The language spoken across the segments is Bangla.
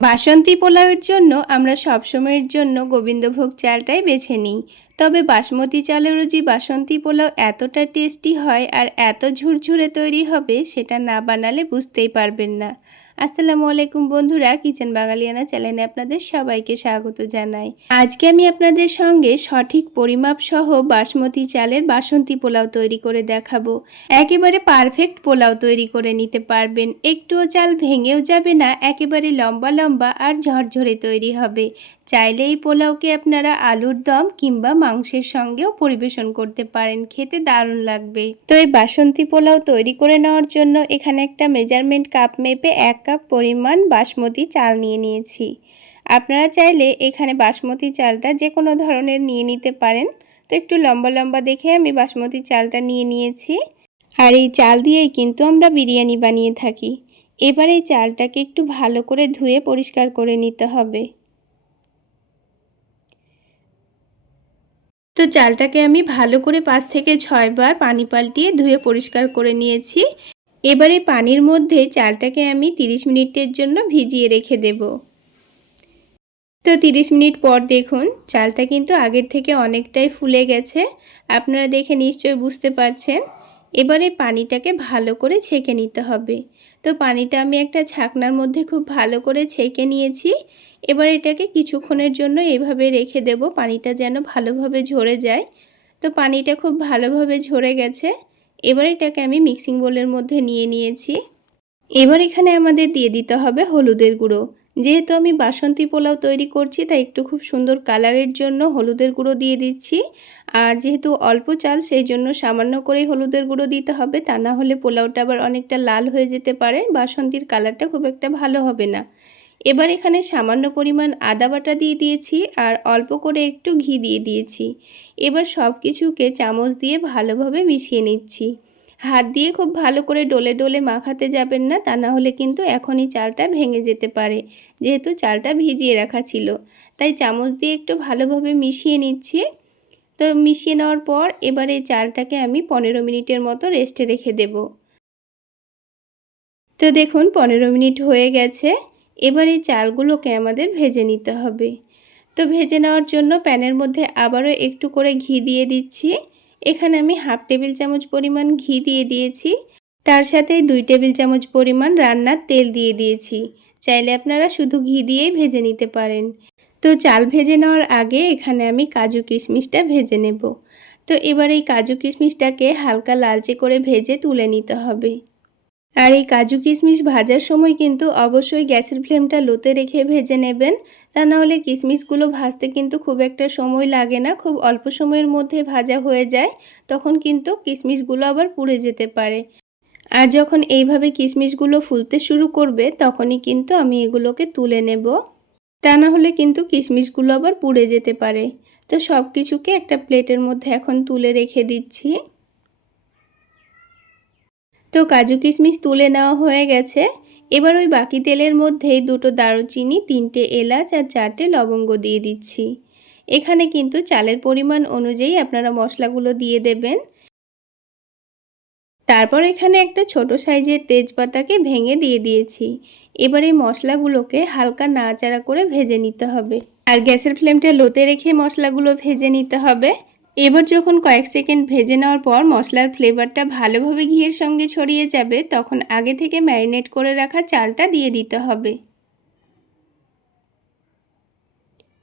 বাসন্তী পোলাওয়ের জন্য আমরা সবসময়ের জন্য গোবিন্দভোগ চালটাই বেছে নিই। তবে বাসমতি চালেরও যে বাসন্তী পোলাও এতটা টেস্টি হয় আর এত ঝুরঝুরে তৈরি হবে সেটা না বানালে বুঝতেই পারবেন না। আসসালামু আলাইকুম বন্ধুরা, কিচেন বাঙালিয়ানা চ্যানেলে আপনাদের সবাইকে স্বাগত জানাই। আজকে আমি আপনাদের সঙ্গে সঠিক পরিমাপ সহ বাসমতি চালের বাসন্তী পোলাও তৈরি করে দেখাবো। একেবারে পারফেক্ট পোলাও তৈরি করে নিতে পারবেন। একটুও চাল ভেঙেও যাবে না, একেবারে লম্বা লম্বা আর ঝরঝরে তৈরি হবে। চাইলে এই পোলাওকে আপনারা আলুর দম কিংবা মাংসের সঙ্গেও পরিবেশন করতে পারেন? খেতে দারুণ লাগবে। তো এই বাসন্তী পোলাও তৈরি করে নেওয়ার জন্য এখানে একটা মেজারমেন্ট কাপ মেপে এক কাপ পরিমাণ বাসমতি চাল নিয়ে নিয়েছি। আপনারা চাইলে এখানে বাসমতি চালটা যে কোনো ধরনের নিয়ে নিতে পারেন। তো একটু লম্বা লম্বা দেখে আমি বাসমতি চালটা নিয়ে নিয়েছি। আর এই চাল দিয়েই কিন্তু আমরা বিরিয়ানি বানিয়ে থাকি। এবার এই চালটাকে একটু ভালো করে ধুয়ে পরিষ্কার করে নিতে হবে। তো চালটাকে আমি ভালো করে পাঁচ থেকে ছয়বার পানি পাল্টিয়ে ধুয়ে পরিষ্কার করে নিয়েছি। এবারে পানির মধ্যে চালটাকে আমি 30 মিনিটের জন্য ভিজিয়ে রেখে দেব। তো 30 মিনিট পর দেখুন, চালটা কিন্তু আগের থেকে অনেকটাই ফুলে গেছে। আপনারা দেখে নিশ্চয় বুঝতে পারছেন। এবারে পানিটাকে ভালো করে ছেঁকে নিতে হবে। তো পানিটা আমি একটা ছাকনার মধ্যে খুব ভালো করে ছেঁকে নিয়েছি। এবার এটাকে কিছুক্ষণের জন্য এভাবে রেখে দেব, পানিটা যেন ভালোভাবে ঝরে যায়। তো পানিটা খুব ভালোভাবে ঝরে গেছে। এবার এটাকে আমি মিক্সিং বোলের মধ্যে নিয়ে নিয়েছি। এবার এখানে আমাদের দিয়ে দিতে হবে হলুদের গুঁড়ো। যেহেতু আমি বাসন্তী পোলাও তৈরি করছি, তাই একটু খুব সুন্দর কালারের জন্য হলুদের গুঁড়ো দিয়ে দিচ্ছি। আর যেহেতু অল্প চাল, সেই জন্য সামান্য করেই হলুদের গুঁড়ো দিতে হবে। তা না হলে পোলাওটা আবার অনেকটা লাল হয়ে যেতে পারে। বাসন্তীর কালারটা খুব একটা ভালো হবে না। এবার এখানে সামান্য পরিমাণ আদা বাটা দিয়ে দিয়েছি আর অল্প করে একটু ঘি দিয়ে দিয়েছি। এবার সব কিছুকে চামচ দিয়ে ভালোভাবে মিশিয়ে নিচ্ছি। হাত দিয়ে খুব ভালো করে ডলে ডলে মাখাতে যাবেন না, তা না হলে কিন্তু এখনই চালটা ভেঙে যেতে পারে। যেহেতু চালটা ভিজিয়ে রাখা ছিল, তাই চামচ দিয়ে একটু ভালোভাবে মিশিয়ে নিচ্ছি। তো মিশিয়ে নেওয়ার পর এবার এই চালটাকে আমি পনেরো মিনিটের মতো রেস্টে রেখে দেব। তো দেখুন, পনেরো মিনিট হয়ে গেছে। এবার এই চালগুলোকে আমাদের ভেজে নিতে হবে। তো ভেজে নেওয়ার জন্য প্যানের মধ্যে আবারও একটু করে ঘি দিয়ে দিচ্ছি। এখানে আমি হাফ টেবিল চামচ পরিমাণ ঘি দিয়ে দিয়েছি। তার সাথে দুই টেবিল চামচ পরিমাণ রান্নার তেল দিয়ে দিয়েছি। চাইলে আপনারা শুধু ঘি দিয়েই ভেজে নিতে পারেন। তো চাল ভেজে নেওয়ার আগে এখানে আমি কাজু কিশমিশটা ভেজে নেব। তো এবার এই কাজু কিশমিশটাকে হালকা লালচে করে ভেজে তুলে নিতে হবে। আর এই কাজু কিশমিশ ভাজার সময় কিন্তু অবশ্যই গ্যাসের ফ্লেমটা লোতে রেখে ভেজে নেবেন। তা নাহলে কিশমিশগুলো ভাজতে কিন্তু খুব একটা সময় লাগে না, খুব অল্প সময়ের মধ্যে ভাজা হয়ে যায়, তখন কিন্তু কিশমিশগুলো আবার পুড়ে যেতে পারে। আর যখন এইভাবে কিশমিশগুলো ফুলতে শুরু করবে, তখনই কিন্তু আমি এগুলোকে তুলে নেব। তা না হলে কিন্তু কিশমিশগুলো আবার পুড়ে যেতে পারে। তো সব কিছুকে একটা প্লেটের মধ্যে এখন তুলে রেখে দিচ্ছি। তো কাজু কিশমিশ তুলে নেওয়া হয়ে গেছে। এবার ওই বাকি তেলের মধ্যেই দুটো দারুচিনি, তিনটে এলাচ আর চারটে লবঙ্গ দিয়ে দিচ্ছি। এখানে কিন্তু চালের পরিমাণ অনুযায়ী আপনারা মশলাগুলো দিয়ে দেবেন। তারপর এখানে একটা ছোট সাইজের তেজপাতাকে ভেঙে দিয়ে দিয়েছি। এবার এই মশলাগুলোকে হালকা নাড়াচাড়া করে ভেজে নিতে হবে। আর গ্যাসের ফ্লেমটা লোতে রেখে মশলাগুলো ভেজে নিতে হবে। এবার যখন কয়েক সেকেন্ড ভেজে নেওয়ার পর মশলার ফ্লেভারটা ভালোভাবে ঘিয়ের সঙ্গে ছড়িয়ে যাবে, তখন আগে থেকে ম্যারিনেট করে রাখা চালটা দিয়ে দিতে হবে।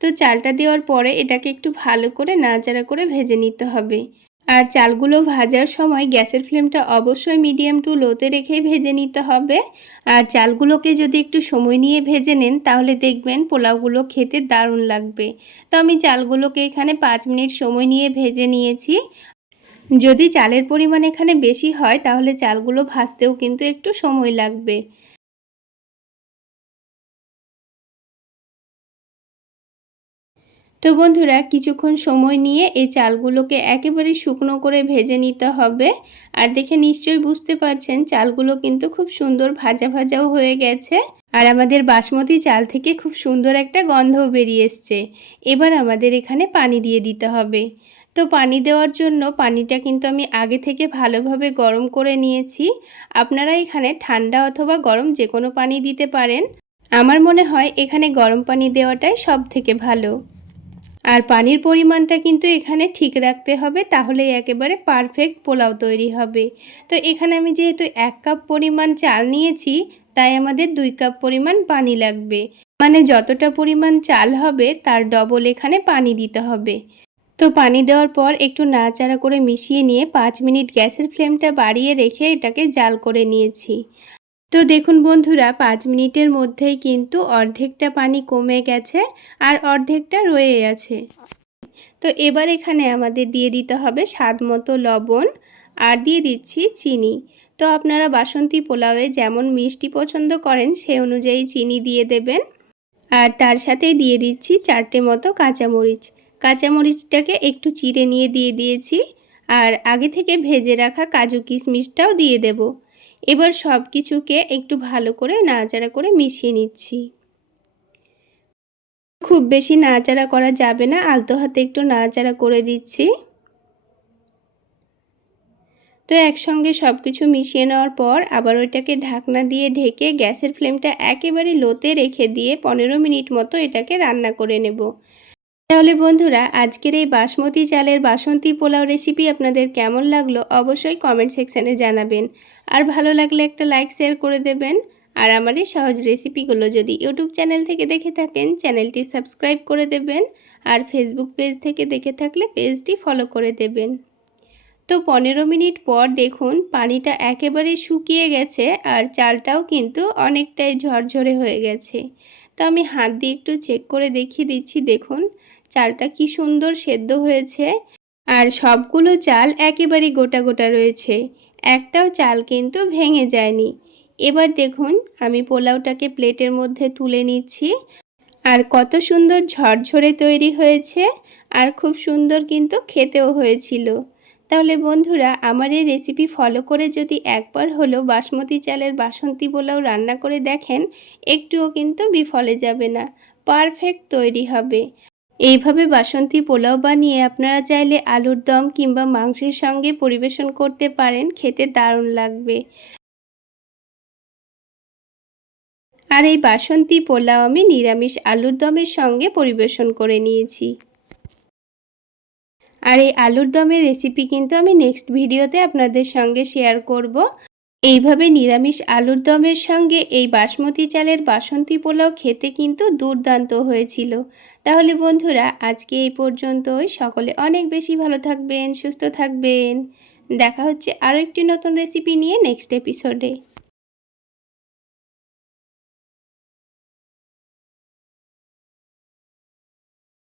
তো চালটা দেওয়ার পরে এটাকে একটু ভালো করে নাড়াচাড়া করে ভেজে নিতে হবে। আর চালগুলো ভাজার সময় গ্যাসের ফ্লেমটা অবশ্যই মিডিয়াম টু লোতে রেখেই ভেজে নিতে হবে। আর চালগুলোকে যদি একটু সময় নিয়ে ভেজে নেন, তাহলে দেখবেন পোলাওগুলো খেতে দারুণ লাগবে। তো আমি চালগুলোকে এখানে পাঁচ মিনিট সময় নিয়ে ভেজে নিয়েছি। যদি চালের পরিমাণ এখানে বেশি হয়, তাহলে চালগুলো ভাজতেও কিন্তু একটু সময় লাগবে। তো বন্ধুরা, কিছুক্ষণ সময় নিয়ে এই চালগুলোকে একেবারে শুকনো করে ভেজে নিতে হবে। আর দেখে নিশ্চয়ই বুঝতে পারছেন, চালগুলো কিন্তু খুব সুন্দর ভাজা ভাজাও হয়ে গেছে। আর আমাদের বাসমতি চাল থেকে খুব সুন্দর একটা গন্ধও বেরিয়ে এসছে। এবার আমাদের এখানে পানি দিয়ে দিতে হবে। তো পানি দেওয়ার জন্য পানিটা কিন্তু আমি আগে থেকে ভালোভাবে গরম করে নিয়েছি। আপনারা এখানে ঠান্ডা অথবা গরম যে কোনো পানি দিতে পারেন। আমার মনে হয় এখানে গরম পানি দেওয়াটাই সব থেকে ভালো। আর পানির পরিমাণটা কিন্তু এখানে ঠিক রাখতে হবে, তাহলেই একেবারে পারফেক্ট পোলাও তৈরি হবে। তো এখানে আমি যেহেতু এক কাপ পরিমাণ চাল নিয়েছি, তাই আমাদের দুই কাপ পরিমাণ পানি লাগবে। মানে যতটা পরিমাণ চাল হবে, তার ডবল এখানে পানি দিতে হবে। তো পানি দেওয়ার পর একটু নাড়াচাড়া করে মিশিয়ে নিয়ে পাঁচ মিনিট গ্যাসের ফ্লেমটা বাড়িয়ে রেখে এটাকে জাল করে নিয়েছি। তো দেখুন বন্ধুরা, পাঁচ মিনিটের মধ্যেই কিন্তু অর্ধেকটা পানি কমে গেছে আর অর্ধেকটা রয়ে আছে। তো এবার এখানে আমাদের দিয়ে দিতে হবে স্বাদ মতো লবণ আর দিয়ে দিচ্ছি চিনি। তো আপনারা বাসন্তী পোলাওয়ে যেমন মিষ্টি পছন্দ করেন সেই অনুযায়ী চিনি দিয়ে দেবেন। আর তার সাথেই দিয়ে দিচ্ছি চারটে মতো কাঁচামরিচ। কাঁচামরিচটাকে একটু চিড়ে নিয়ে দিয়ে দিয়েছি। আর আগে থেকে ভেজে রাখা কাজু কিশমিশটাও দিয়ে দেব। এবার সব কিছুকে একটু ভালো করে নাড়াচাড়া করে মিশিয়ে নিচ্ছি। খুব বেশি নাড়াচাড়া করা যাবে না, আলতো হাতে একটু নাড়াচাড়া করে দিচ্ছি। তো একসঙ্গে সব কিছু মিশিয়ে নেওয়ার পর আবার ওইটাকে ঢাকনা দিয়ে ঢেকে গ্যাসের ফ্লেমটা একেবারে লোতে রেখে দিয়ে পনেরো মিনিট মতো এটাকে রান্না করে নেব। তাহলে বন্ধুরা, আজকের এই বাসমতি চালের বাসন্তী পোলাও রেসিপি আপনাদের কেমন লাগল অবশ্যই কমেন্ট সেকশানে জানাবেন। আর ভালো লাগলে একটা লাইক শেয়ার করে দেবেন। আর আমার এই সহজ রেসিপিগুলো যদি ইউটিউব চ্যানেল থেকে দেখে থাকেন চ্যানেলটি সাবস্ক্রাইব করে দেবেন। আর ফেসবুক পেজ থেকে দেখে থাকলে পেজটি ফলো করে দেবেন। তো পনেরো মিনিট পর দেখুন, পানিটা একেবারে শুকিয়ে গেছে আর চালটাও কিন্তু অনেকটাই ঝরঝরে হয়ে গেছে। তো আমি হাত দিয়ে একটু চেক করে দেখিয়ে দিচ্ছি, দেখুন। চালটা কি সুন্দর সেদ্ধ হয়েছে। আর সবগুলো চাল একেবারে গোটা গোটা রয়েছে। একটাও চাল কিন্তু ভেঙে যায়নি। এবার দেখুন, আমি পোলাওটাকে প্লেটের মধ্যে তুলে নিচ্ছি। আর কত সুন্দর ঝরঝরে তৈরি হয়েছে আর খুব সুন্দর কিন্তু খেতেও হয়েছিল। তাহলে বন্ধুরা, আমার এই রেসিপি ফলো করে যদি একবার হলো বাসমতি চালের বাসন্তী পোলাও রান্না করে দেখেন, একটুও কিন্তু বিফলে যাবে না। পারফেক্ট তৈরি হবে। এইভাবে বাসন্তী পোলাও বানিয়ে আপনারা চাইলে আলুর দম কিংবা মাংসের সঙ্গে পরিবেশন করতে পারেন, খেতে দারুণ লাগবে। আর এই বাসন্তী পোলাও আমি নিরামিষ আলুর দমের সঙ্গে পরিবেশন করে নিয়েছি। আর এই আলুর দমের রেসিপি কিন্তু আমি নেক্সট ভিডিওতে আপনাদের সঙ্গে শেয়ার করব। এইভাবে নিরামিষ আলুর দমের সঙ্গে এই বাসমতি চালের বাসন্তী পোলাও খেতে কিন্তু দুর্দান্ত হয়েছিল। তাহলে বন্ধুরা, আজকে এই পর্যন্তই। সকলে অনেক বেশি ভালো থাকবেন, সুস্থ থাকবেন। দেখা হচ্ছে আরও একটি নতুন রেসিপি নিয়ে নেক্সট এপিসোডে